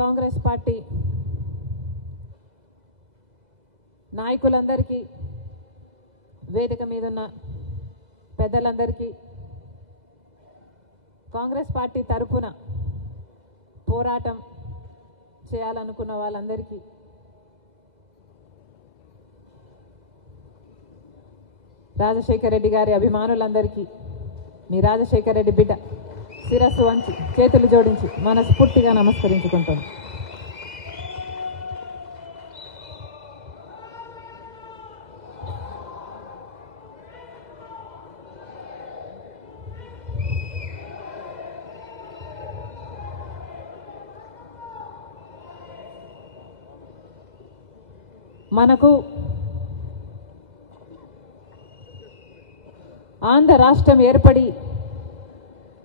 Congress party నాయకులందరికీ, వేదిక మీద ఉన్న పెద్దలందరికీ, కాంగ్రెస్ పార్టీ తరపున పోరాటం చేయాలనుకున్న వాళ్ళందరికీ రాజశేఖర రెడ్డి గారి అభిమానులందరికీ మీ రాజశేఖర రెడ్డి బిడ్డ శిరస్సు వంచి చేతులు జోడించి మనస్ఫూర్తిగా నమస్కరించుకుంటాం. మనకు ఆంధ్ర రాష్ట్రం ఏర్పడి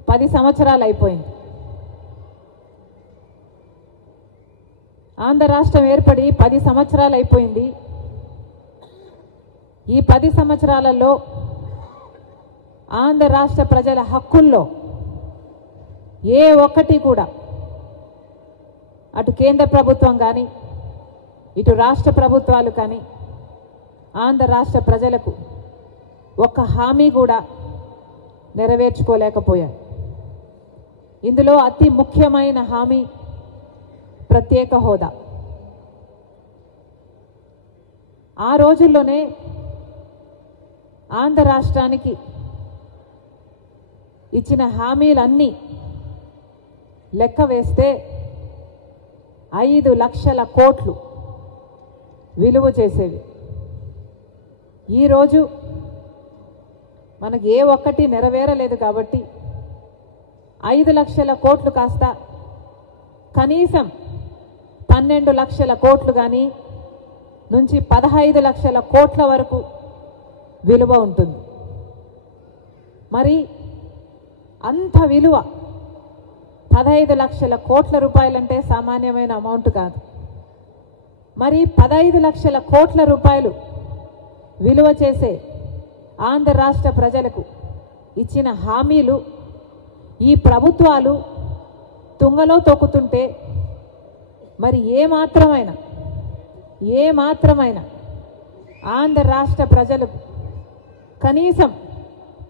10 సంవత్సరాలు అయిపోయింది. ఆంధ్ర రాష్ట్రం ఏర్పడి 10 సంవత్సరాలు అయిపోయింది. ఈ 10 సంవత్సరాలలో ఆంధ్ర రాష్ట్ర ప్రజల హక్కుల్లో ఏ ఒక్కటి కూడా అటు కేంద్ర ప్రభుత్వం కానీ ఇటు రాష్ట్ర ప్రభుత్వాలు కానీ ఆంధ్ర రాష్ట్ర ప్రజలకు ఒక్క హామీ కూడా నెరవేర్చుకోలేకపోయారు. ఇందులో అతి ముఖ్యమైన హామీ ప్రత్యేక హోదా. ఆ రోజుల్లోనే ఆంధ్ర రాష్ట్రానికి ఇచ్చిన హామీలన్నీ లెక్క వేస్తే 5 లక్షల కోట్లు విలువ చేసేవి. ఈరోజు మనకు ఏ ఒక్కటి నెరవేరలేదు కాబట్టి 5 లక్షల కోట్లు కాస్త కనీసం 12 లక్షల కోట్లు కానీ నుంచి 15 లక్షల కోట్ల వరకు విలువ ఉంటుంది. మరి అంత విలువ 15 లక్షల కోట్ల రూపాయలంటే సామాన్యమైన అమౌంట్ కాదు. మరి 15 లక్షల కోట్ల రూపాయలు విలువ చేసే ఆంధ్ర రాష్ట్ర ప్రజలకు ఇచ్చిన హామీలు ఈ ప్రభుత్వాలు తుంగలో తొక్కుతుంటే మరి ఏమాత్రమైన ఆంధ్ర రాష్ట్ర ప్రజలకు కనీసం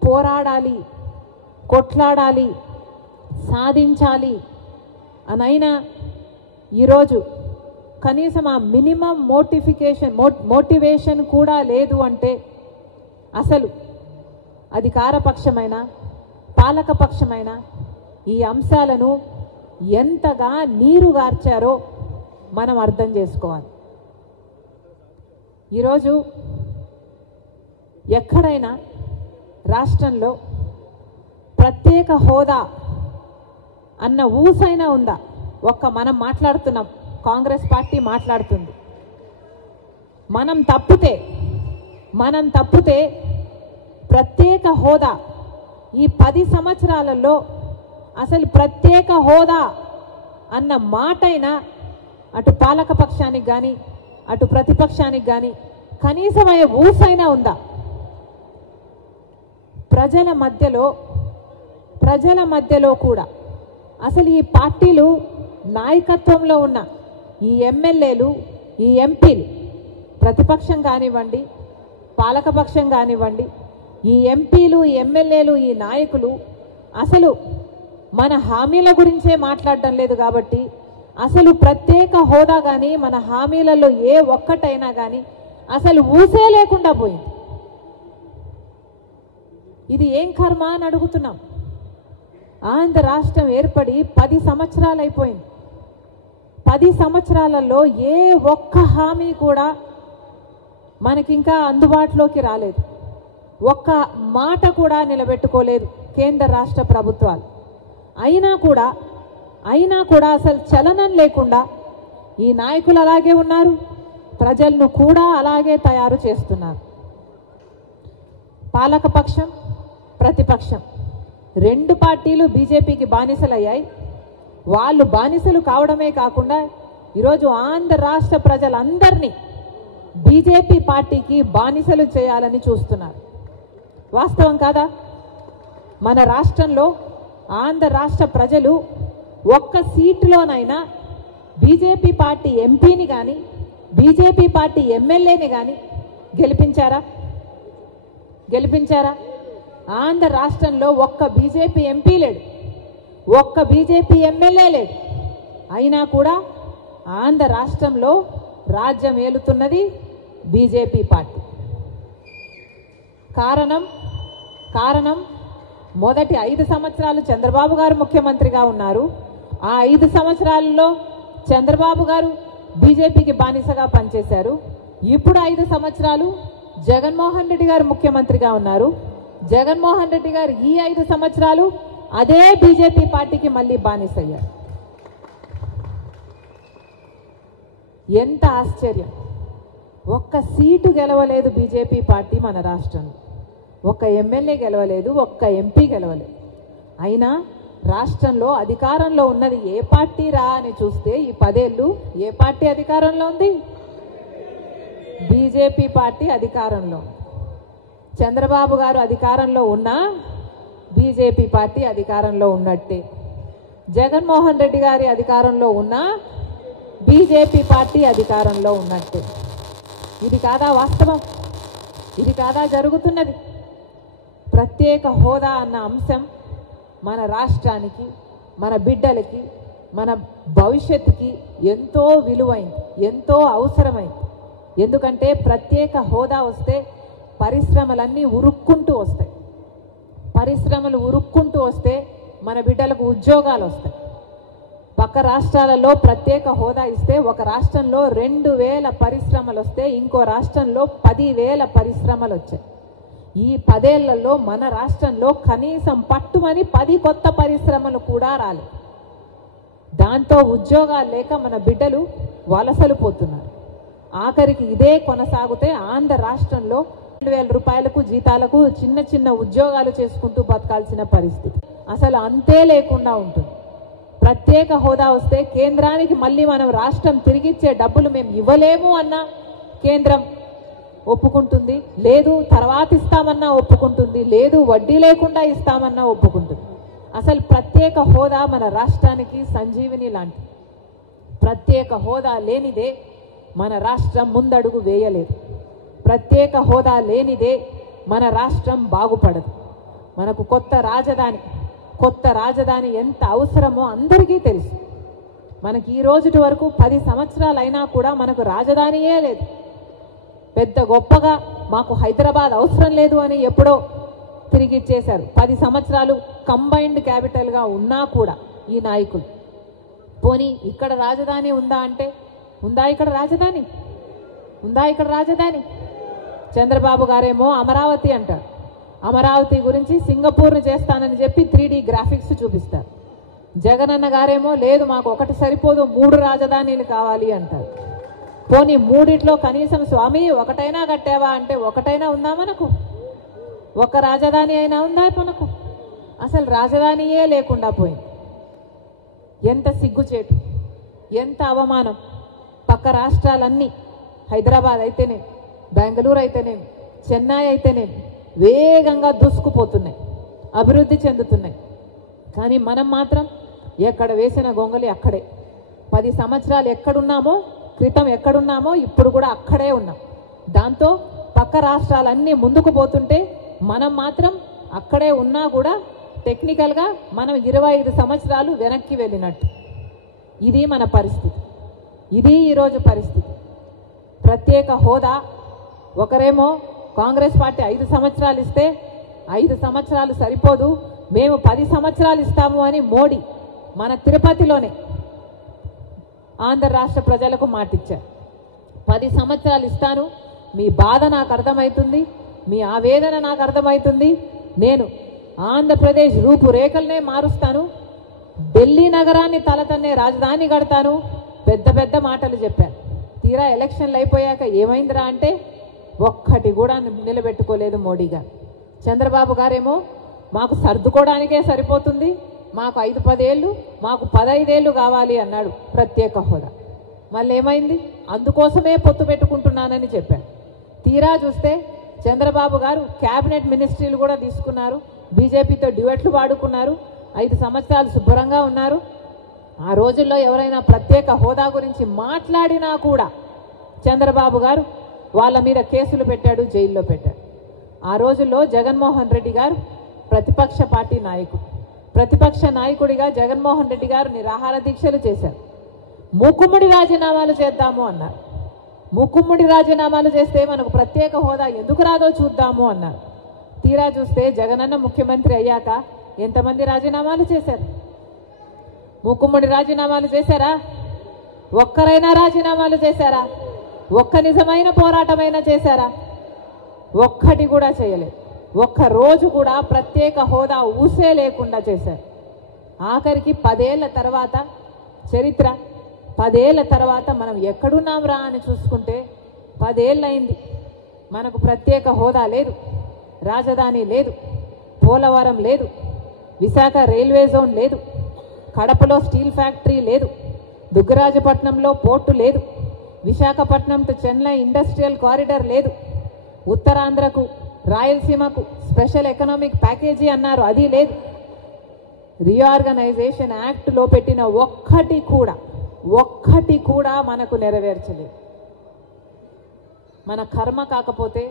పోరాడాలి, కొట్లాడాలి, సాధించాలి అనైనా ఈరోజు కనీసం ఆ మినిమం మోటివేషన్ కూడా లేదు అంటే అసలు అధికారపక్షమైన పాలకపక్షమైన ఈ అంశాలను ఎంతగా నీరుగార్చారో మనం అర్థం చేసుకోవాలి. ఈరోజు ఎక్కడైనా రాష్ట్రంలో ప్రత్యేక హోదా అన్న ఊసైనా ఉందా? మనం మాట్లాడుతున్నాం, కాంగ్రెస్ పార్టీ మాట్లాడుతుంది. మనం తప్పితే ప్రత్యేక హోదా ఈ 10 సంవత్సరాలలో అసలు ప్రత్యేక హోదా అన్న మాటైనా అటు పాలక పక్షానికి కానీ అటు ప్రతిపక్షానికి కానీ కనీసం అయ్యే ఊసైనా ఉందా? ప్రజల మధ్యలో కూడా అసలు ఈ పార్టీలు నాయకత్వంలో ఉన్న ఈ ఎమ్మెల్యేలు, ఈ ఎంపీలు, ప్రతిపక్షం కానివ్వండి పాలకపక్షం కానివ్వండి, ఈ ఎంపీలు, ఈ ఎమ్మెల్యేలు, ఈ నాయకులు అసలు మన హామీల గురించే మాట్లాడడం లేదు. కాబట్టి అసలు ప్రత్యేక హోదా కానీ మన హామీలలో ఏ ఒక్కటైనా కానీ అసలు ఊసే లేకుండా పోయింది. ఇది ఏం కర్మ అని అడుగుతున్నాం. ఆంధ్ర రాష్ట్రం ఏర్పడి 10 సంవత్సరాలు అయిపోయింది. 10 సంవత్సరాలలో ఏ ఒక్క హామీ కూడా మనకింకా అందుబాటులోకి రాలేదు. ఒక్క మాట కూడా నిలబెట్టుకోలేదు కేంద్ర రాష్ట్ర ప్రభుత్వాలు. అయినా కూడా అసలు చలనం లేకుండా ఈ నాయకులు అలాగే ఉన్నారు, ప్రజలను కూడా అలాగే తయారు చేస్తున్నారు. పాలకపక్షం ప్రతిపక్షం 2 పార్టీలు బీజేపీకి బానిసలయ్యాయి. వాళ్ళు బానిసలు కావడమే కాకుండా ఈరోజు ఆంధ్ర రాష్ట్ర ప్రజలందరినీ బీజేపీ పార్టీకి బానిసలు చేయాలని చూస్తున్నారు. వాస్తవం కాదా? మన రాష్ట్రంలో ఆంధ్ర రాష్ట్ర ప్రజలు ఒక్క సీటులోనైనా బీజేపీ పార్టీ ఎంపీని కానీ బీజేపీ పార్టీ ఎమ్మెల్యేని కానీ గెలిపించారా? ఆంధ్ర రాష్ట్రంలో ఒక్క బీజేపీ ఎంపీ లేడు, ఒక్క బీజేపీ ఎమ్మెల్యే లేడు. అయినా కూడా ఆంధ్ర రాష్ట్రంలో రాజ్యం ఏలుతున్నది బీజేపీ పార్టీ. కారణం మొదటి 5 సంవత్సరాలు చంద్రబాబు గారు ముఖ్యమంత్రిగా ఉన్నారు. ఆ 5 సంవత్సరాలలో చంద్రబాబు గారు బీజేపీకి బానిసగా పనిచేశారు. ఇప్పుడు 5 సంవత్సరాలు జగన్మోహన్ రెడ్డి గారు ముఖ్యమంత్రిగా ఉన్నారు. జగన్మోహన్ రెడ్డి గారు ఈ 5 సంవత్సరాలు అదే బీజేపీ పార్టీకి మళ్ళీ బానిసయ్యారు. ఎంత ఆశ్చర్యం! ఒక్క సీటు గెలవలేదు బీజేపీ పార్టీ మన రాష్ట్రంలో, ఒక్క ఎమ్మెల్యే గెలవలేదు, ఒక్క ఎంపీ గెలవలేదు. అయినా రాష్ట్రంలో అధికారంలో ఉన్నది ఏ పార్టీ రా అని చూస్తే ఈ 10 ఏళ్ళు ఏ పార్టీ అధికారంలో ఉంది? బీజేపీ పార్టీ అధికారంలో. చంద్రబాబు గారు అధికారంలో ఉన్నా బీజేపీ పార్టీ అధికారంలో ఉన్నట్టే. జగన్మోహన్ రెడ్డి గారి అధికారంలో ఉన్నా బీజేపీ పార్టీ అధికారంలో ఉన్నట్టే. ఇది కాదా వాస్తవం? ఇది కాదా జరుగుతున్నది? ప్రత్యేక హోదా అన్న అంశం మన రాష్ట్రానికి, మన బిడ్డలకి, మన భవిష్యత్తుకి ఎంతో విలువైంది, ఎంతో అవసరమైంది. ఎందుకంటే ప్రత్యేక హోదా వస్తే పరిశ్రమలన్నీ ఉరుక్కుంటూ వస్తాయి. పరిశ్రమలు ఉరుక్కుంటూ వస్తే మన బిడ్డలకు ఉద్యోగాలు వస్తాయి. పక్క రాష్ట్రాలలో ప్రత్యేక హోదా ఇస్తే ఒక రాష్ట్రంలో 2000 పరిశ్రమలు వస్తే ఇంకో రాష్ట్రంలో 10,000 పరిశ్రమలు వచ్చాయి. ఈ 10 ఏళ్లలో మన రాష్ట్రంలో కనీసం పట్టుమని 10 కొత్త పరిశ్రమలు కూడా రాలేదు. దాంతో ఉద్యోగాలు లేక మన బిడ్డలు వలసలు పోతున్నారు. ఆఖరికి ఇదే కొనసాగితే ఆంధ్ర రాష్ట్రంలో 2,000 రూపాయలకు జీతాలకు చిన్న చిన్న ఉద్యోగాలు చేసుకుంటూ బతకాల్సిన పరిస్థితి. అసలు అంతే లేకుండా ఉంటుంది. ప్రత్యేక హోదా వస్తే కేంద్రానికి మళ్ళీ మనం రాష్ట్రం తిరిగిచ్చే డబ్బులు మేము ఇవ్వలేము అన్నా కేంద్రం ఒప్పుకుంటుంది, లేదు తర్వాత ఇస్తామన్నా ఒప్పుకుంటుంది, లేదు వడ్డీ లేకుండా ఇస్తామన్నా ఒప్పుకుంటుంది. అసలు ప్రత్యేక హోదా మన రాష్ట్రానికి సంజీవిని లాంటిది. ప్రత్యేక హోదా లేనిదే మన రాష్ట్రం ముందడుగు వేయలేదు. ప్రత్యేక హోదా లేనిదే మన రాష్ట్రం బాగుపడదు. మనకు కొత్త రాజధాని ఎంత అవసరమో అందరికీ తెలుసు. మనకి ఈ రోజుటి వరకు 10 సంవత్సరాలు అయినా కూడా మనకు రాజధానియే లేదు. పెద్ద గొప్పగా మాకు హైదరాబాద్ అవసరం లేదు అని ఎప్పుడో తిరిగి ఇచ్చేశారు. 10 సంవత్సరాలు కంబైన్డ్ క్యాపిటల్గా ఉన్నా కూడా ఈ నాయకులు పోనీ ఇక్కడ రాజధాని ఉందా అంటే ఉందా ఇక్కడ రాజధాని? చంద్రబాబు గారేమో అమరావతి అంటారు. అమరావతి గురించి సింగపూర్ను చేస్తానని చెప్పి 3D గ్రాఫిక్స్ చూపిస్తారు. జగనన్న గారేమో లేదు మాకు ఒకటి సరిపోదు 3 రాజధానీలు కావాలి అంటారు. పోనీ 3 కనీసం స్వామి ఒకటైనా కట్టావా అంటే ఒకటైనా ఉందా మనకు? ఒక రాజధాని అయినా ఉందా మనకు? అసలు రాజధానియే లేకుండా పోయింది. ఎంత సిగ్గుచేటు, ఎంత అవమానం. పక్క రాష్ట్రాలన్నీ హైదరాబాద్ అయితేనే, బెంగళూరు అయితేనే, చెన్నై అయితేనే వేగంగా దూసుకుపోతున్నాయి, అభివృద్ధి చెందుతున్నాయి. కానీ మనం మాత్రం ఎక్కడ వేసిన గొంగలి అక్కడే. 10 సంవత్సరాలు క్రితం ఎక్కడున్నామో ఇప్పుడు కూడా అక్కడే ఉన్నాం. దాంతో పక్క రాష్ట్రాలన్నీ ముందుకు పోతుంటే మనం మాత్రం అక్కడే ఉన్నా కూడా టెక్నికల్గా మనం 25 సంవత్సరాలు వెనక్కి వెళ్ళినట్టు. ఇది మన పరిస్థితి. ఇది ఈరోజు పరిస్థితి. ప్రత్యేక హోదా ఒకరేమో కాంగ్రెస్ పార్టీ 5 సంవత్సరాలు ఇస్తే 5 సంవత్సరాలు సరిపోదు మేము 10 సంవత్సరాలు ఇస్తాము అని మోడీ మన తిరుపతిలోనే ఆంధ్ర రాష్ట్ర ప్రజలకు మాటిచ్చారు. 10 సంవత్సరాలు ఇస్తాను, మీ బాధ నాకు అర్థమవుతుంది, మీ ఆవేదన నాకు అర్థమవుతుంది, నేను ఆంధ్రప్రదేశ్ రూపురేఖలనే మారుస్తాను, ఢిల్లీ నగరాన్ని తలతన్నే రాజధాని కడతాను, పెద్ద మాటలు చెప్పారు. తీరా ఎలక్షన్లు అయిపోయాక ఏమైందిరా అంటే ఒక్కటి కూడా నిలబెట్టుకోలేదు మోడీ గారు. చంద్రబాబు గారేమో మాకు సర్దుకోవడానికే సరిపోతుంది, మాకు 5-10 ఏళ్ళు, మాకు 15 ఏళ్ళు కావాలి అన్నాడు ప్రత్యేక హోదా. మళ్ళీ ఏమైంది? అందుకోసమే పొత్తు పెట్టుకుంటున్నానని చెప్పాడు. తీరా చూస్తే చంద్రబాబు గారు క్యాబినెట్ మినిస్ట్రీలు కూడా తీసుకున్నారు, బీజేపీతో డ్యూయెట్లు వాడుకున్నారు, 5 సంవత్సరాలు శుభ్రంగా ఉన్నారు. ఆ రోజుల్లో ఎవరైనా ప్రత్యేక హోదా గురించి మాట్లాడినా కూడా చంద్రబాబు గారు వాళ్ళ మీద కేసులు పెట్టాడు, జైల్లో పెట్టాడు. ఆ రోజుల్లో జగన్మోహన్ రెడ్డి గారు ప్రతిపక్ష పార్టీ నాయకుడు. ప్రతిపక్ష నాయకుడిగా జగన్మోహన్ రెడ్డి గారు నిరాహార దీక్షలు చేశారు. మూకుమ్మడి రాజీనామాలు చేద్దాము అన్నారు. మూకుమ్మడి రాజీనామాలు చేస్తే మనకు ప్రత్యేక హోదా ఎందుకు రాదో చూద్దాము అన్నారు. తీరా చూస్తే జగనన్న ముఖ్యమంత్రి అయ్యాక ఎంతమంది రాజీనామాలు చేశారు? మూకుమ్మడి రాజీనామాలు చేశారా? ఒక్కరైనా రాజీనామాలు చేశారా? ఒక్క నిజమైన పోరాటమైనా చేశారా? ఒక్కటి కూడా చేయలేదు. ఒక్క రోజు కూడా ప్రత్యేక హోదా ఊసే లేకుండా చేశారు. ఆఖరికి 10 ఏళ్ల తర్వాత చరిత్ర, 10 ఏళ్ల తర్వాత మనం ఎక్కడున్నాం రా అని చూసుకుంటే 10 ఏళ్ళయింది. మనకు ప్రత్యేక హోదా లేదు, రాజధాని లేదు, పోలవరం లేదు, విశాఖ రైల్వే జోన్ లేదు, కడపలో స్టీల్ ఫ్యాక్టరీ లేదు, దుగ్గరాజపట్నంలో పోర్టు లేదు, Visakhapatnam to Chennai industrial corridor లేదు, ఉత్తరాంధ్రకు రాయలసీమకు స్పెషల్ ఎకనామిక్ ప్యాకేజీ అన్నారు, అది లేదు. రీఆర్గనైజేషన్ యాక్ట్లో పెట్టిన ఒక్కటి కూడా మనకు నెరవేర్చలేదు. మన కర్మ కాకపోతే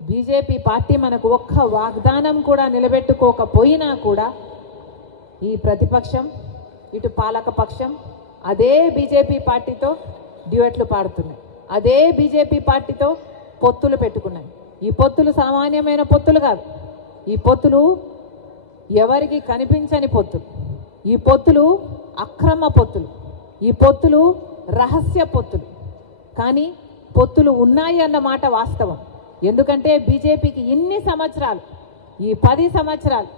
బీజేపీ పార్టీ మనకు ఒక్క వాగ్దానం కూడా నిలబెట్టుకోకపోయినా కూడా ఈ ప్రతిపక్షం, ఇటు పాలకపక్షం అదే బీజేపీ పార్టీతో డ్యూయట్లు పాడుతున్నాయి, అదే బీజేపీ పార్టీతో పొత్తులు పెట్టుకున్నాయి. ఈ పొత్తులు సామాన్యమైన పొత్తులు కాదు. ఈ పొత్తులు ఎవరికి కనిపించని పొత్తులు. ఈ పొత్తులు అక్రమ పొత్తులు. ఈ పొత్తులు రహస్య పొత్తులు. కానీ పొత్తులు ఉన్నాయి అన్న మాట వాస్తవం. ఎందుకంటే బీజేపీకి ఇన్ని సంవత్సరాలు, ఈ 10 సంవత్సరాలు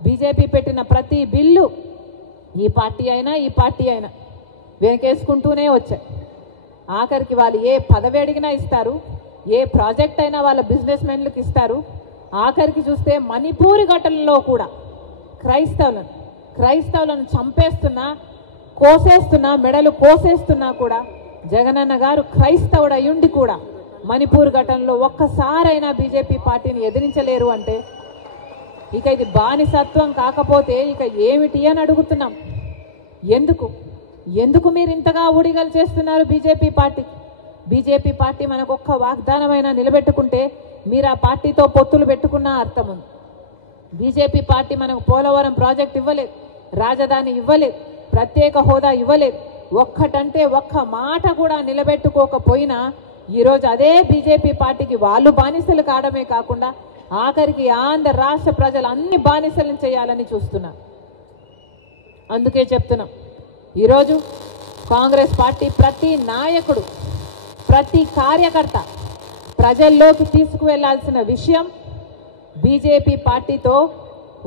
బీజేపీ పెట్టిన ప్రతి బిల్లు ఈ పార్టీ అయినా వెనకేసుకుంటూనే వచ్చాయి. ఆఖరికి వాళ్ళు ఏ పదవి అడిగినా ఇస్తారు, ఏ ప్రాజెక్ట్ అయినా వాళ్ళ బిజినెస్ మెన్లకు ఇస్తారు. ఆఖరికి చూస్తే మణిపూర్ ఘటనలో కూడా క్రైస్తవులను చంపేస్తున్నా, కోసేస్తున్నా, మెడలు కోసేస్తున్నా కూడా జగనన్న గారు క్రైస్తవుడు అయ్యుండి కూడా మణిపూర్ ఘటనలో ఒక్కసారైనా బీజేపీ పార్టీని ఎదిరించలేరు అంటే ఇక ఇది బానిసత్వం కాకపోతే ఇక ఏమిటి అని అడుగుతున్నాం. ఎందుకు మీరు ఇంతగా ఊడిగలు చేస్తున్నారు బీజేపీ పార్టీకి? బీజేపీ పార్టీ మనకు ఒక్క వాగ్దానమైనా నిలబెట్టుకుంటే మీరు ఆ పార్టీతో పొత్తులు పెట్టుకున్న అర్థం ఉంది. బీజేపీ పార్టీ మనకు పోలవరం ప్రాజెక్ట్ ఇవ్వలేదు, రాజధాని ఇవ్వలేదు, ప్రత్యేక హోదా ఇవ్వలేదు. ఒక్కటంటే ఒక్క మాట కూడా నిలబెట్టుకోకపోయినా ఈరోజు అదే బీజేపీ పార్టీకి వాళ్ళు బానిసలు కావడమే కాకుండా ఆఖరికి ఆంధ్ర రాష్ట్ర ప్రజలు అన్ని బానిసలను చేయాలని చూస్తున్నారు. అందుకే చెప్తున్నాం, ఈరోజు కాంగ్రెస్ పార్టీ ప్రతి నాయకుడు, ప్రతి కార్యకర్త ప్రజల్లోకి తీసుకువెళ్లాల్సిన విషయం బీజేపీ పార్టీతో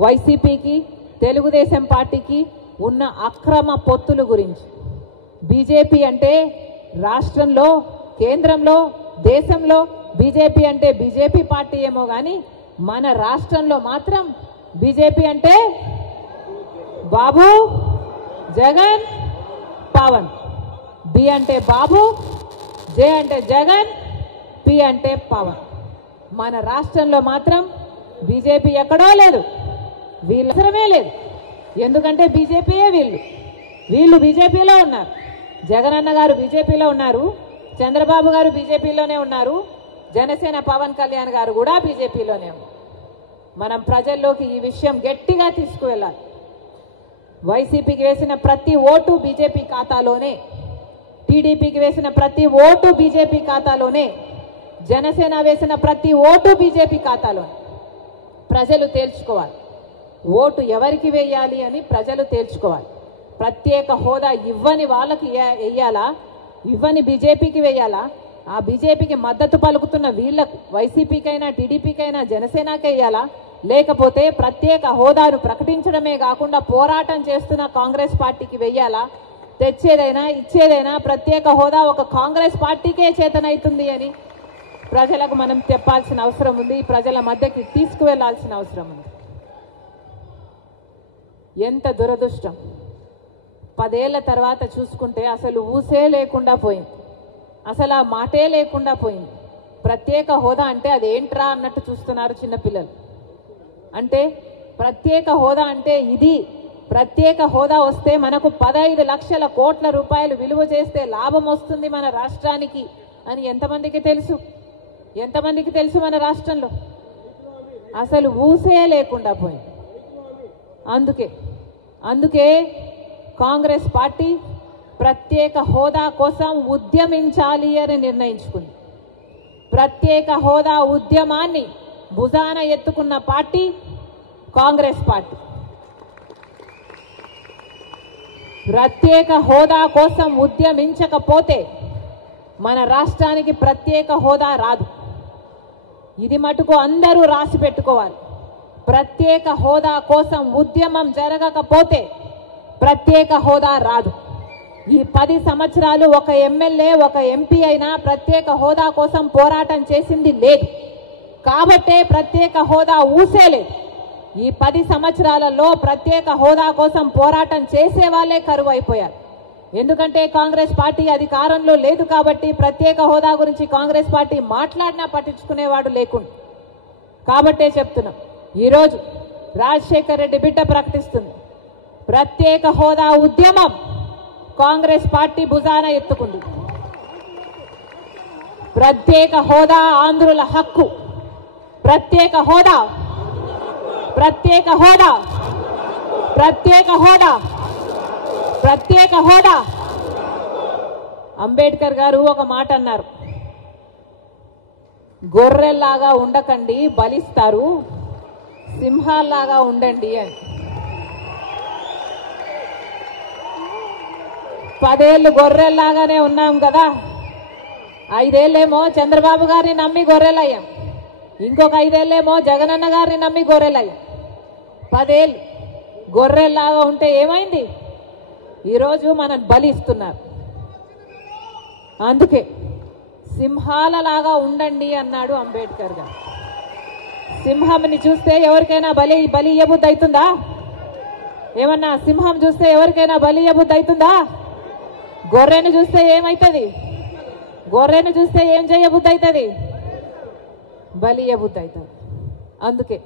వైసీపీకి, తెలుగుదేశం పార్టీకి ఉన్న అక్రమ పొత్తుల గురించి. బీజేపీ అంటే రాష్ట్రంలో, కేంద్రంలో, దేశంలో బీజేపీ అంటే బీజేపీ పార్టీ ఏమో కానీ మన రాష్ట్రంలో మాత్రం బీజేపీ అంటే బాబు, జగన్, పవన్. బి అంటే బాబు, జే అంటే జగన్, పి అంటే పవన్. మన రాష్ట్రంలో మాత్రం బీజేపీ ఎక్కడో లేదు, వీళ్ళ అవసరమే లేదు. ఎందుకంటే బీజేపీయే వీళ్ళు బీజేపీలో ఉన్నారు. జగనన్న గారు బీజేపీలో ఉన్నారు, చంద్రబాబు గారు బీజేపీలోనే ఉన్నారు, జనసేన పవన్ కళ్యాణ్ గారు కూడా బీజేపీలోనే ఉన్నారు. మనం ప్రజల్లోకి ఈ విషయం గట్టిగా తీసుకువెళ్ళాలి. వైసీపీకి వేసిన ప్రతి ఓటు బీజేపీ ఖాతాలోనే, టీడీపీకి వేసిన ప్రతి ఓటు బీజేపీ ఖాతాలోనే, జనసేన వేసిన ప్రతి ఓటు బీజేపీ ఖాతాలోనే. ప్రజలు తేల్చుకోవాలి, ఓటు ఎవరికి వేయాలి అని ప్రజలు తేల్చుకోవాలి. ప్రత్యేక హోదా ఇవ్వని వాళ్ళకి వేయాలా, ఇవ్వని బీజేపీకి వేయాలా, ఆ బీజేపీకి మద్దతు పలుకుతున్న వీళ్లకు వైసీపీకైనా టీడీపీకైనా జనసేనకి వేయాలా, లేకపోతే ప్రత్యేక హోదాను ప్రకటించడమే కాకుండా పోరాటం చేస్తున్న కాంగ్రెస్ పార్టీకి వెయ్యాలా? తెచ్చేదైనా ఇచ్చేదైనా ప్రత్యేక హోదా ఒక కాంగ్రెస్ పార్టీకే చేతనైతుంది అని ప్రజలకు మనం చెప్పాల్సిన అవసరం ఉంది, ప్రజల మధ్యకి తీసుకువెళ్లాల్సిన అవసరం ఉంది. ఎంత దురదృష్టం, 10 ఏళ్ల తర్వాత చూసుకుంటే అసలు ఊసే లేకుండా పోయింది, అసలు ఆ మాటే లేకుండా పోయింది. ప్రత్యేక హోదా అంటే అదేంట్రా అన్నట్టు చూస్తున్నారు చిన్నపిల్లలు. అంటే ప్రత్యేక హోదా అంటే ఇది ప్రత్యేక హోదా వస్తే మనకు 15 లక్షల కోట్ల రూపాయలు విలువ చేస్తే లాభం వస్తుంది మన రాష్ట్రానికి అని ఎంతమందికి తెలుసు? ఎంతమందికి తెలుసు? మన రాష్ట్రంలో అసలు ఊసే లేకుండా పోయింది. అందుకే కాంగ్రెస్ పార్టీ ప్రత్యేక హోదా కోసం ఉద్యమించాలి అని నిర్ణయించుకుంది. ప్రత్యేక హోదా ఉద్యమాన్ని భుజాన ఎత్తుకున్న పార్టీ కాంగ్రెస్ పార్టీ. ప్రత్యేక హోదా కోసం ఉద్యమించకపోతే మన రాష్ట్రానికి ప్రత్యేక హోదా రాదు. ఇది మటుకు అందరూ రాసి పెట్టుకోవాలి. ప్రత్యేక హోదా కోసం ఉద్యమం జరగకపోతే ప్రత్యేక హోదా రాదు. ఈ 10 సంవత్సరాలు ఒక ఎమ్మెల్యే ఒక ఎంపీ అయినా ప్రత్యేక హోదా కోసం పోరాటం చేసింది లేదు. కాబట్టే ప్రత్యేక హోదా ఊసేలేదు. ఈ 10 సంవత్సరాలలో ప్రత్యేక హోదా కోసం పోరాటం చేసే వాళ్ళే కరువు అయిపోయారు. ఎందుకంటే కాంగ్రెస్ పార్టీ అధికారంలో లేదు కాబట్టి ప్రత్యేక హోదా గురించి కాంగ్రెస్ పార్టీ మాట్లాడినా పట్టించుకునేవాడు లేకుండా. కాబట్టే చెప్తున్నాం, ఈరోజు రాజశేఖర్ రెడ్డి బిడ్డ ప్రకటిస్తుంది. ప్రత్యేక హోదా ఉద్యమం కాంగ్రెస్ పార్టీ భుజాన ఎత్తుకుంది. ప్రత్యేక హోదా ఆంధ్రుల హక్కు. ప్రత్యేక హోదా, ప్రత్యేక హోదా, ప్రత్యేక హోదా, ప్రత్యేక హోదా. అంబేద్కర్ గారు ఒక మాట అన్నారు, గొర్రెల్లాగా ఉండకండి బలిస్తారు, సింహాల్లాగా ఉండండి అని. 10 ఏళ్ళు గొర్రెల్లాగానే ఉన్నాం కదా. 5 ఏళ్ళేమో చంద్రబాబు గారిని నమ్మి గొర్రెలయ్యాం. ఇంకొక 5 ఏళ్ళేమో జగనన్న గారిని నమ్మి గొర్రెలయ్యాం. 10 ఏళ్ళు గొర్రెల్లాగా ఉంటే ఏమైంది? ఈరోజు మనం బలిస్తున్నారు. అందుకే సింహాలలాగా ఉండండి అన్నాడు అంబేద్కర్ గారు. సింహంని చూస్తే ఎవరికైనా బలి ఇయ్యబుద్ధి అవుతుందా? ఏమన్నా సింహం చూస్తే ఎవరికైనా బలి ఇయ్యబుద్ధి అవుతుందా? గొర్రెను చూస్తే ఏమైతుంది? గొర్రెను చూస్తే ఏం చేయబుద్ధి అవుతుంది? బలి ఇయ్యబుద్ధి అవుతుంది. అందుకే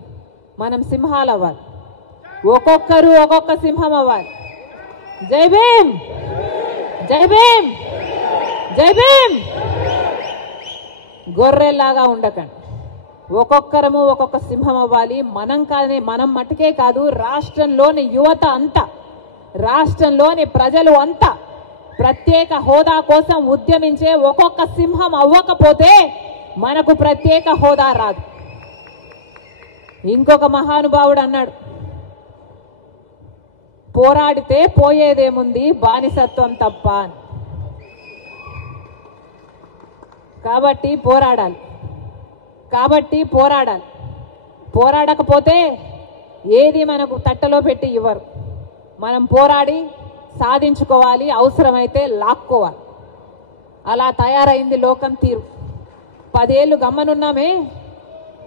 మనం సింహాలు అవ్వాలి. ఒక్కొక్కరు ఒక్కొక్క సింహం అవ్వాలి. జై భీమ్, జై భీమ్, జై భీమ్. గొర్రెల్లాగా ఉండకండి. ఒక్కొక్కరము ఒక్కొక్క సింహం అవ్వాలి. మనం మట్టుకే కాదు, రాష్ట్రంలోని యువత అంతా, రాష్ట్రంలోని ప్రజలు అంతా ప్రత్యేక హోదా కోసం ఉద్యమించే ఒక్కొక్క సింహం అవ్వకపోతే మనకు ప్రత్యేక హోదా రాదు. ఇంకొక మహానుభావుడు అన్నాడు, పోరాడితే పోయేదేముంది బానిసత్వం తప్ప అని. కాబట్టి పోరాడాలి. పోరాడకపోతే ఏది మనకు తట్టలో పెట్టి ఇవ్వరు. మనం పోరాడి సాధించుకోవాలి, అవసరమైతే లాక్కోవాలి. అలా తయారైంది లోకం తీరు. 10 ఏళ్ళు గమ్మనున్నామే,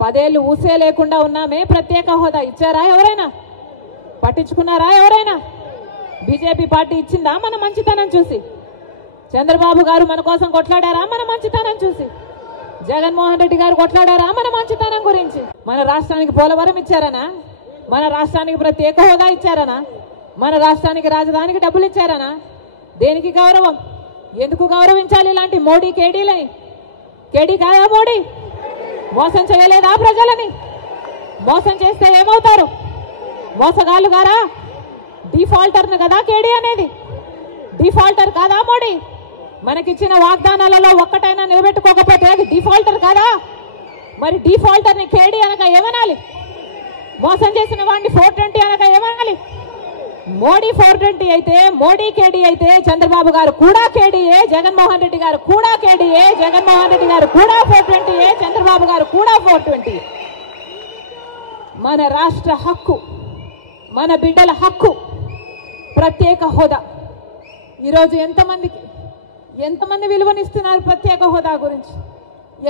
10 ఏళ్ళు ఊసే లేకుండా ఉన్నామే. ప్రత్యేక హోదా ఇచ్చారా ఎవరైనా? పట్టించుకున్నారా ఎవరైనా? బీజేపీ పార్టీ ఇచ్చిందా మన మంచితనం చూసి? చంద్రబాబు గారు మన కోసం కొట్లాడారా మన మంచితనం చూసి? జగన్మోహన్ రెడ్డి గారు కొట్లాడారా మన మంచితనం గురించి? మన రాష్ట్రానికి పోలవరం ఇచ్చారనా? మన రాష్ట్రానికి ప్రత్యేక హోదా ఇచ్చారనా? మన రాష్ట్రానికి రాజధానికి డబ్బులు ఇచ్చారనా? దేనికి గౌరవం? ఎందుకు గౌరవించాలి ఇలాంటి మోడీ కేడీలని? కేడీ కాదా మోడీ? మోసం చేయలేదా ప్రజలని? మోసం చేస్తే ఏమవుతారు? మోసగాళ్ళు గారా? డిఫాల్టర్ను కదా కేడీ అనేది. డిఫాల్టర్ కాదా మోడీ? మనకిచ్చిన వాగ్దానాలలో ఒక్కటైనా నిలబెట్టుకోకపోతే అది డిఫాల్టర్ కాదా? మరి డిఫాల్టర్ని కేడీ అనక ఏమనాలి? మోసం చేసిన వాడిని 420 అనక ఏమనాలి? మోడీ 420 అయితే, మోడీ కేడీ అయితే చంద్రబాబు గారు కూడా కేడీయే, జగన్మోహన్ రెడ్డి గారు కూడా కేడీయే, జగన్మోహన్ రెడ్డి గారు కూడా 420, చంద్రబాబు గారు కూడా 420. మన రాష్ట్ర హక్కు, మన బిడ్డల హక్కు ప్రత్యేక హోదా. ఈరోజు ఎంతమంది విలువనిస్తున్నారు ప్రత్యేక హోదా గురించి?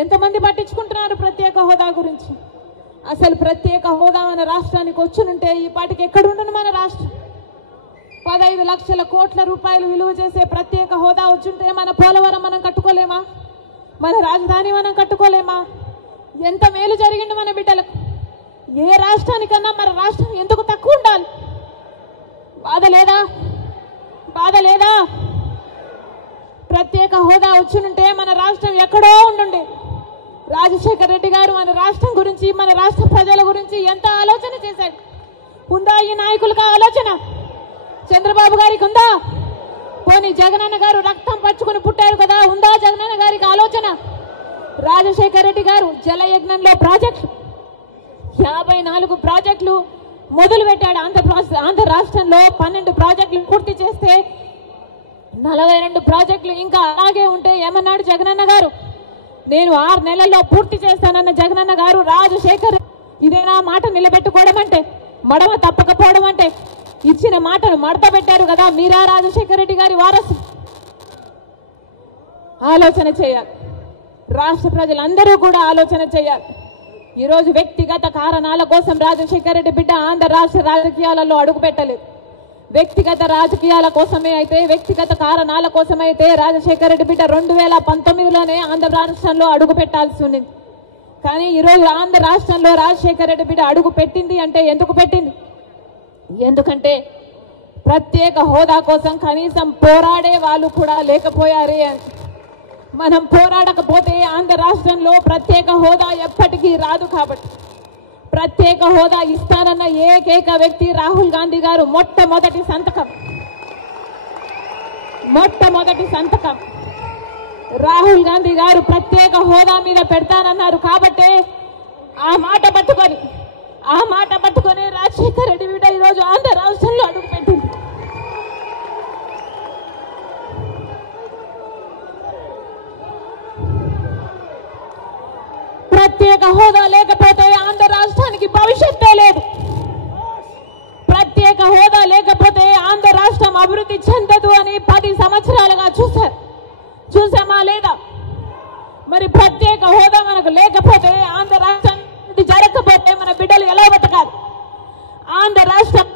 ఎంతమంది పట్టించుకుంటున్నారు ప్రత్యేక హోదా గురించి? అసలు ప్రత్యేక హోదా మన రాష్ట్రానికి వచ్చునుంటే ఈ పాటికి ఎక్కడుండును మన రాష్ట్రం? 15 లక్షల కోట్ల రూపాయలు విలువ చేసే ప్రత్యేక హోదా వచ్చుంటే మన పోలవరం మనం కట్టుకోలేమా? మన రాజధాని మనం కట్టుకోలేమా? ఎంత మేలు జరిగింది మన బిడ్డలకు. ఏ రాష్ట్రానికన్నా మన రాష్ట్రం ఎందుకు తక్కువ ఉండాలి? బాధ లేదా? బాధ లేదా? ప్రత్యేక హోదా వచ్చినుంటే మన రాష్ట్రం ఎక్కడో ఉండుండే. రాజశేఖర రెడ్డి గారు మన రాష్ట్రం గురించి, మన రాష్ట్ర ప్రజల గురించి ఎంత ఆలోచన చేశాడు. ఉందా ఈ నాయకులకు ఆలోచన? చంద్రబాబు గారికి ఉందా? పోనీ జగనన్న గారు రక్తం పచ్చుకుని పుట్టారు కదా, ఉందా జగనన్న గారికి ఆలోచన? రాజశేఖర రెడ్డి గారు జలయజ్ఞంలో ప్రాజెక్టు 54 ప్రాజెక్టులు మొదలు పెట్టాడు. ఆంధ్ర రాష్ట్రంలో 12 ప్రాజెక్టులు పూర్తి చేస్తే 42 ప్రాజెక్టులు ఇంకా అలాగే ఉంటే ఏమన్నాడు జగనన్న గారు? నేను 6 నెలల్లో పూర్తి చేస్తానన్న జగనన్న గారు రాజశేఖర్ ఇదేనా మాట నిలబెట్టుకోవడం అంటే? మడమ తప్పకపోవడం అంటే? ఇచ్చిన మాటను మడత పెట్టారు కదా. మీరా రాజశేఖర రెడ్డి గారి వారసు? ఆలోచన చేయాలి. రాష్ట్ర ప్రజలందరూ కూడా ఆలోచన చేయాలి. ఈరోజు వ్యక్తిగత కారణాల కోసం రాజశేఖర రెడ్డి బిడ్డ ఆంధ్ర రాష్ట్ర రాజకీయాలలో అడుగు పెట్టలేదు. వ్యక్తిగత రాజకీయాల కోసమే అయితే, వ్యక్తిగత కారణాల కోసమైతే రాజశేఖర రెడ్డి బిడ్డ 2019లోనే ఆంధ్ర రాష్ట్రంలో అడుగు పెట్టాల్సి ఉంది. కానీ ఈరోజు ఆంధ్ర రాష్ట్రంలో రాజశేఖర రెడ్డి బిడ్డ అడుగు పెట్టింది అంటే ఎందుకు పెట్టింది? ఎందుకంటే ప్రత్యేక హోదా కోసం కనీసం పోరాడే వాళ్ళు కూడా లేకపోయారే. మనం పోరాడకపోతే ఆంధ్ర రాష్ట్రంలో ప్రత్యేక హోదా ఎప్పటికీ రాదు. కాబట్టి ప్రత్యేక హోదా ఇస్తానన్న ఏకైక వ్యక్తి రాహుల్ గాంధీ గారు. మొట్టమొదటి సంతకం రాహుల్ గాంధీ గారు ప్రత్యేక హోదా మీద పెడతానన్నారు. కాబట్టి ఆ మాట పట్టుకొని రాజశేఖర రెడ్డి బిడ్డ ఈరోజు ఆంధ్ర రాష్ట్రంలో అడుగుపెట్టింది. ప్రత్యేక హోదా లేకపోతే ఆంధ్ర రాష్ట్రానికి భవిష్యత్తే లేదు. ప్రత్యేక హోదా లేకపోతే ఆంధ్ర రాష్ట్రం అభివృద్ధి చెందదు అని 10 సంవత్సరాలుగా చూసామా లేదా? మరి ప్రత్యేక హోదా మనకు లేకపోతే, ఆంధ్ర రాష్ట్రం జరగకపోతే మన బిడ్డలు ఎలా బతకాలి? ఆంధ్ర రాష్ట్రం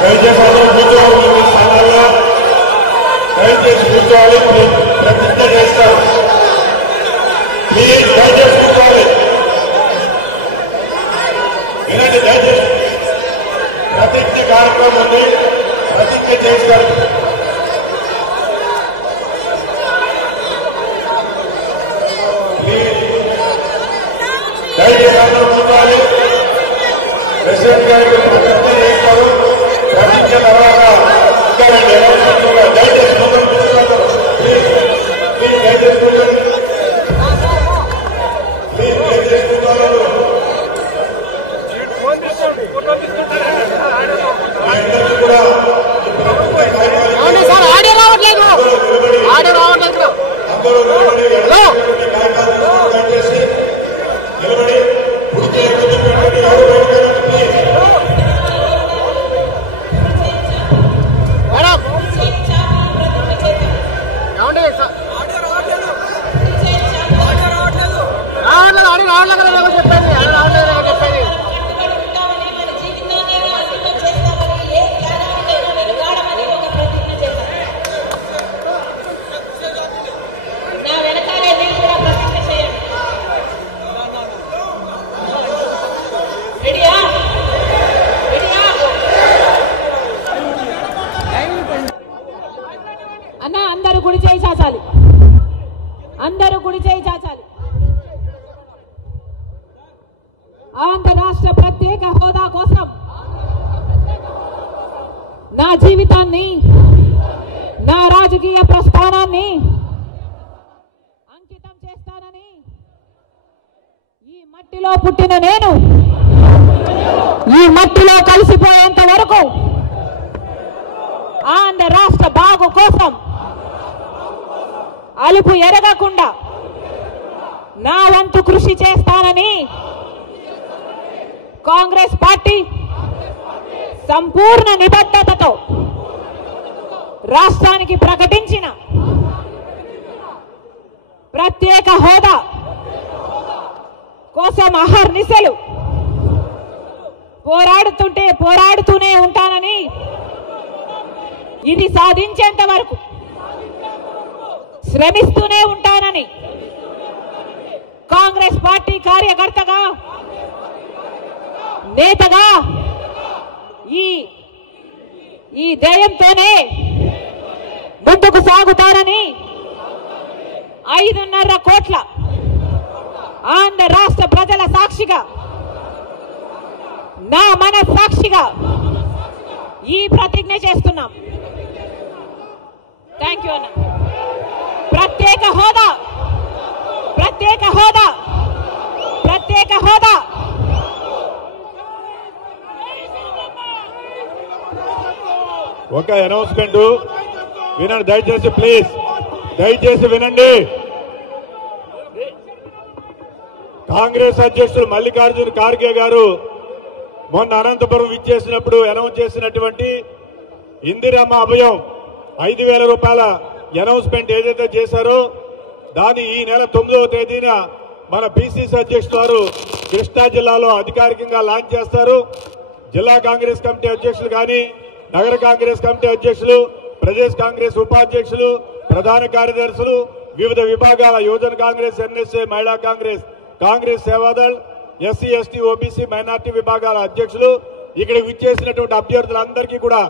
దయచేసి అందరూ కూర్చోవాలి. మీ స్థానాల్లో దయచేసి కూర్చోవాలి. ప్రతిజ్ఞ చేస్తారు. ప్లీజ్ దయచేసి కూర్చోవాలి. వినండి, దయచేసి ప్రతిజ్ఞ కార్యక్రమం ఉంది. ప్రతిజ్ఞ చేస్తారు. దయచేసి అందరూ కూర్చోవాలి. ప్రెసిడెంట్ గారికి ప్రతిజ్ఞ చేస్తారు. ప్రతిజ్ఞ తర్వాత ఉంటారండి. దయచేసి ముందు కూర్చున్నారు. ప్లీజ్ ప్లీజ్ దయచేసి కూర్చోండి. ప్లీజ్ దయచేసి కూర్చోవాలి. అందరికీ కూడా అందరూ దయచేసి నిలబడి పుడితే పెట్టండి. అన్న అందరూ గుడి చేయి చాచాలి. అందరూ గుడి చేయి చాచాలి. ఆంధ్ర రాష్ట్ర ప్రత్యేక హోదా కోసం నా జీవితాన్ని, నా రాజకీయ ప్రస్థానాన్ని అంకితం చేస్తానని ఈ మట్టిలో పుట్టిన నేను ఈ మట్టిలో కలిసిపోయేంత వరకు ఆంధ్ర రాష్ట్ర బాగు కోసం అలుపు ఎరగకుండా నా వంతు కృషి చేస్తానని కాంగ్రెస్ పార్టీ సంపూర్ణ నిబద్ధతతో రాష్ట్రానికి ప్రకటించిన ప్రత్యేక హోదా కోసం అహర్నిశలు పోరాడుతూనే ఉంటానని, ఇది సాధించేంత వరకు శ్రమిస్తూనే ఉంటానని కాంగ్రెస్ పార్టీ కార్యకర్తగా, నేతగా ఈ ధ్యేయంతోనే ముందుకు సాగుతానని 5.5 కోట్ల ఆంధ్ర రాష్ట్ర ప్రజల సాక్షిగా, నా మనస్సాక్షిగా ఈ ప్రతిజ్ఞ చేస్తున్నాం. థ్యాంక్ యూ అన్న. ప్రత్యేక హోదా, ప్రత్యేక హోదా, ప్రత్యేక హోదా. ఒక అనౌన్స్మెంట్ వినండి దయచేసి, ప్లీజ్ దయచేసి వినండి. కాంగ్రెస్ అధ్యక్షులు మల్లికార్జున ఖార్గే గారు మొన్న అనంతపురం ఇచ్చేసినప్పుడు అనౌన్స్ చేసినటువంటి ఇందిరమ్మ అభయం 5,000 రూపాయల అనౌన్స్మెంట్ ఏదైతే చేశారో దాన్ని ఈ నెల 9వ తేదీన మన పిసిసి అధ్యక్షులు వారు కృష్ణా జిల్లాలో అధికారికంగా లాంచ్ చేస్తారు. జిల్లా కాంగ్రెస్ కమిటీ అధ్యక్షులు కానీ, నగర కాంగ్రెస్ కమిటీ అధ్యక్షులు, ప్రదేశ్ కాంగ్రెస్ ఉపాధ్యక్షులు, ప్రధాన కార్యదర్శులు, వివిధ విభాగాల యువజన కాంగ్రెస్, ఎన్ఎస్ఏ, మహిళా Congress, Congress Seva Dal, SC ST OBC minority విభాగాల అధ్యక్షులు, ఇక్కడ విచ్చేసినటువంటి అభ్యర్థులందరికీ కూడా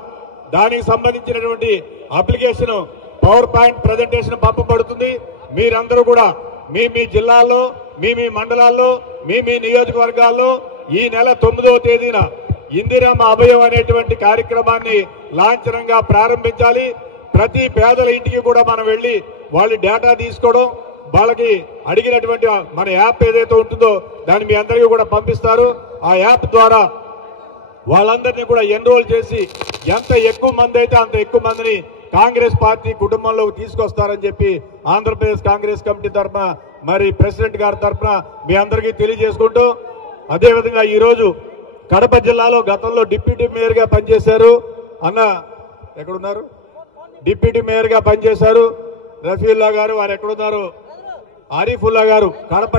దానికి సంబంధించినటువంటి అప్లికేషన్ పవర్ పాయింట్ ప్రజెంటేషన్ పంపబడుతుంది. మీరందరూ కూడా మీ జిల్లాల్లో, మీ మండలాల్లో, మీ నియోజకవర్గాల్లో ఈ నెల 9వ తేదీన ఇందిరమ్మ అభయం అనేటువంటి కార్యక్రమాన్ని లాంఛనంగా ప్రారంభించాలి. ప్రతి పేదల ఇంటికి కూడా మనం వెళ్లి వాళ్ళ డేటా తీసుకోవడం, వాళ్ళకి అడిగినటువంటి మన యాప్ ఏదైతే ఉంటుందో దాన్ని మీ అందరికీ కూడా పంపిస్తారు. ఆ యాప్ ద్వారా వాళ్ళందరినీ కూడా ఎన్రోల్ చేసి ఎంత ఎక్కువ మంది అయితే అంత ఎక్కువ మందిని కాంగ్రెస్ పార్టీ కుటుంబంలోకి తీసుకొస్తారని చెప్పి ఆంధ్రప్రదేశ్ కాంగ్రెస్ కమిటీ తరఫున, మరి ప్రెసిడెంట్ గారి తరఫున మీ అందరికీ తెలియజేసుకుంటూ, అదేవిధంగా ఈరోజు కడప జిల్లాలో గతంలో డిప్యూటీ మేయర్ గా పనిచేశారు అన్న ఎక్కడున్నారు, డిప్యూటీ మేయర్ గా పనిచేశారు రఫీల్లా గారు, వారు ఎక్కడున్నారు, ఆరిఫుల్లా గారు కడప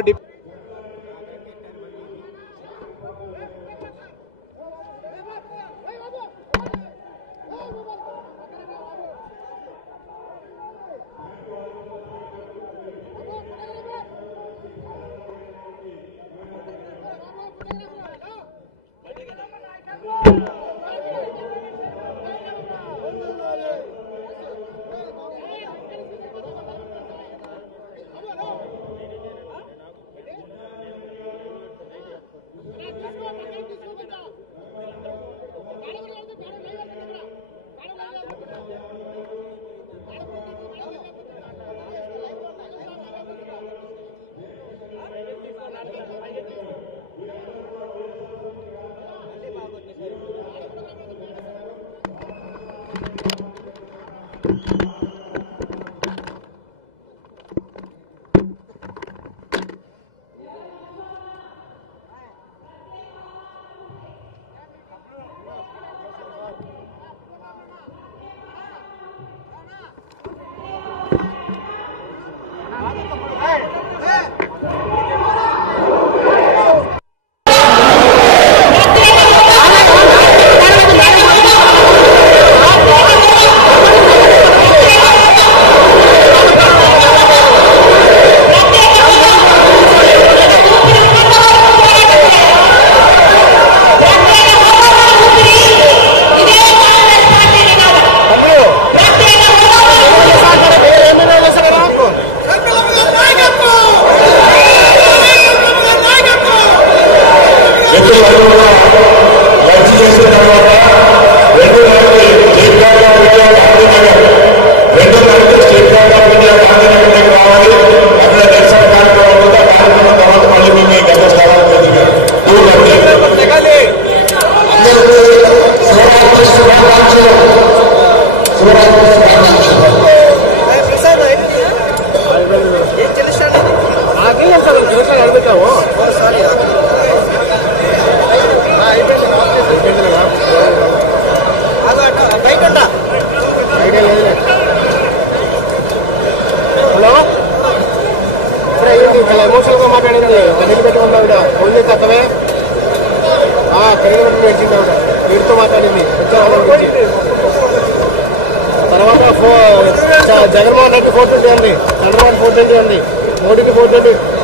తర్వాత జగన్మోహన్ రెడ్డి 420 ఉంది, చంద్రబాబు 420 ఉంది, మోడీకి 420